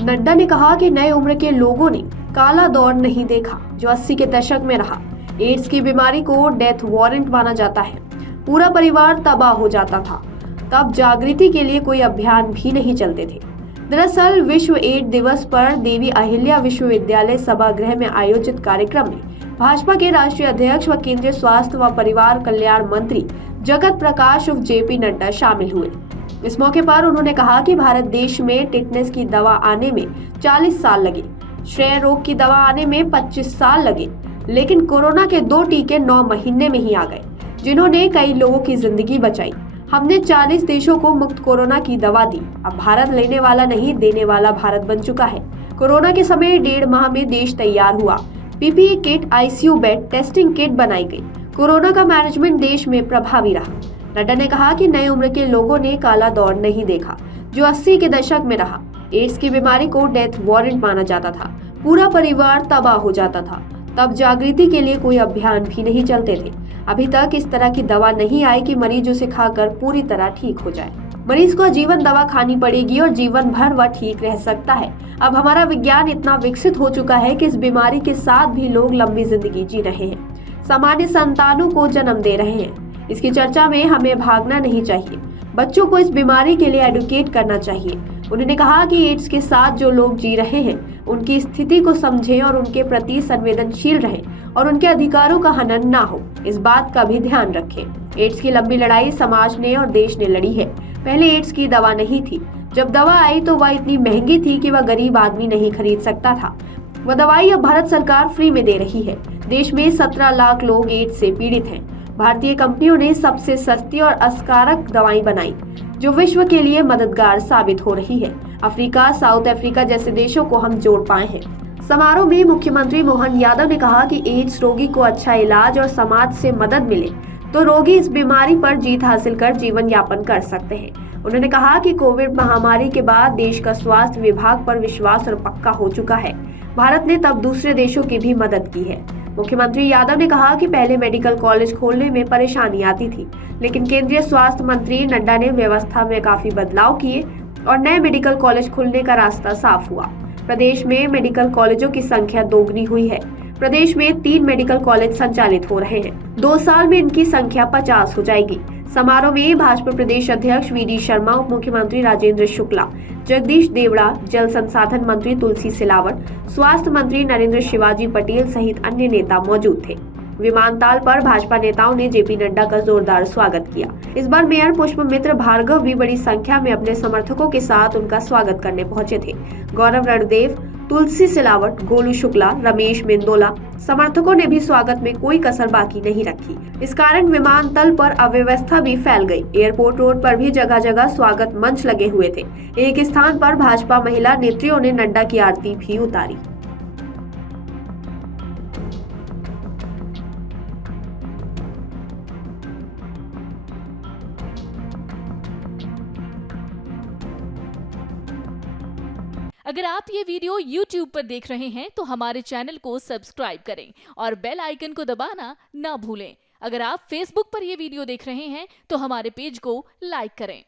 नड्डा ने कहा कि नए उम्र के लोगों ने काला दौर नहीं देखा जो 80 के दशक में रहा। एड्स की बीमारी को डेथ वारंट माना जाता है। पूरा परिवार तबाह हो जाता था। तब जागृति के लिए कोई अभियान भी नहीं चलते थे। दरअसल विश्व एड्स दिवस पर देवी अहिल्या विश्वविद्यालय सभागृह में आयोजित कार्यक्रम में भाजपा के राष्ट्रीय अध्यक्ष व केंद्रीय स्वास्थ्य व परिवार कल्याण मंत्री जगत प्रकाश उर्फ जेपी नड्डा शामिल हुए। इस मौके पर उन्होंने कहा कि भारत देश में टिटनेस की दवा आने में 40 साल लगे, क्षय रोग की दवा आने में 25 साल लगे, लेकिन कोरोना के 2 टीके 9 महीने में ही आ गए, जिन्होंने कई लोगों की जिंदगी बचाई। हमने 40 देशों को मुफ्त कोरोना की दवा दी। अब भारत लेने वाला नहीं, देने वाला भारत बन चुका है। कोरोना के समय 1.5 माह में देश तैयार हुआ। PPE kit, ICU bed, testing kit बनाई गई। कोरोना का मैनेजमेंट देश में प्रभावी रहा। नड्डा ने कहा कि नए उम्र के लोगों ने काला दौर नहीं देखा जो 80 के दशक में रहा। एड्स की बीमारी को डेथ वारंट माना जाता था। पूरा परिवार तबाह हो जाता था। तब जागृति के लिए कोई अभियान भी नहीं चलते थे। अभी तक इस तरह की दवा नहीं आई कि मरीज उसे खाकर पूरी तरह ठीक हो जाए। मरीज को आजीवन दवा खानी पड़ेगी और जीवन भर वह ठीक रह सकता है। अब हमारा विज्ञान इतना विकसित हो चुका है कि इस बीमारी के साथ भी लोग लंबी जिंदगी जी रहे हैं, सामान्य संतानों को जन्म दे रहे हैं। इसकी चर्चा में हमें भागना नहीं चाहिए। बच्चों को इस बीमारी के लिए एडुकेट करना चाहिए। उन्होंने कहा कि एड्स के साथ जो लोग जी रहे हैं उनकी स्थिति को समझें और उनके प्रति संवेदनशील रहें और उनके अधिकारों का हनन ना हो, इस बात का भी ध्यान रखें। एड्स की लंबी लड़ाई समाज ने और देश ने लड़ी है। पहले एड्स की दवा नहीं थी। जब दवा आई तो वह इतनी महंगी थी कि वह गरीब आदमी नहीं खरीद सकता था। वह दवाई अब भारत सरकार फ्री में दे रही है। देश में 17 लाख लोग एड्स से पीड़ित हैं। भारतीय कंपनियों ने सबसे सस्ती और असरकारक दवाई बनाई जो विश्व के लिए मददगार साबित हो रही है। अफ्रीका, साउथ अफ्रीका जैसे देशों को हम जोड़ पाए हैं। समारोह में मुख्यमंत्री मोहन यादव ने कहा कि एड्स रोगी को अच्छा इलाज और समाज से मदद मिले तो रोगी इस बीमारी पर जीत हासिल कर जीवन यापन कर सकते हैं। उन्होंने कहा कि कोविड महामारी के बाद देश का स्वास्थ्य विभाग पर विश्वास और पक्का हो चुका है। भारत ने तब दूसरे देशों की भी मदद की है। मुख्यमंत्री यादव ने कहा कि पहले मेडिकल कॉलेज खोलने में परेशानी आती थी, लेकिन केंद्रीय स्वास्थ्य मंत्री नड्डा ने व्यवस्था में काफी बदलाव किए और नए मेडिकल कॉलेज खुलने का रास्ता साफ हुआ। प्रदेश में मेडिकल कॉलेजों की संख्या दोगुनी हुई है। प्रदेश में 3 मेडिकल कॉलेज संचालित हो रहे हैं। 2 साल में इनकी संख्या 50 हो जाएगी। समारोह में भाजपा प्रदेश अध्यक्ष वीडी शर्मा, उप मुख्यमंत्री राजेंद्र शुक्ला, जगदीश देवड़ा, जल संसाधन मंत्री तुलसी सिलावट, स्वास्थ्य मंत्री नरेंद्र शिवाजी पटेल सहित अन्य नेता मौजूद थे। विमानतल पर भाजपा नेताओं ने जेपी नड्डा का जोरदार स्वागत किया। इस बार मेयर पुष्पमित्र भार्गव भी बड़ी संख्या में अपने समर्थकों के साथ उनका स्वागत करने पहुंचे थे। गौरव रणदेव, तुलसी सिलावट, गोलू शुक्ला, रमेश मेंदोला समर्थकों ने भी स्वागत में कोई कसर बाकी नहीं रखी। इस कारण विमानतल पर अव्यवस्था भी फैल गई। एयरपोर्ट रोड पर भी जगह जगह स्वागत मंच लगे हुए थे। एक स्थान पर भाजपा महिला नेत्रियों ने नड्डा की आरती भी उतारी। अगर आप ये वीडियो YouTube पर देख रहे हैं तो हमारे चैनल को सब्सक्राइब करें और बेल आइकन को दबाना ना भूलें। अगर आप Facebook पर ये वीडियो देख रहे हैं तो हमारे पेज को लाइक करें।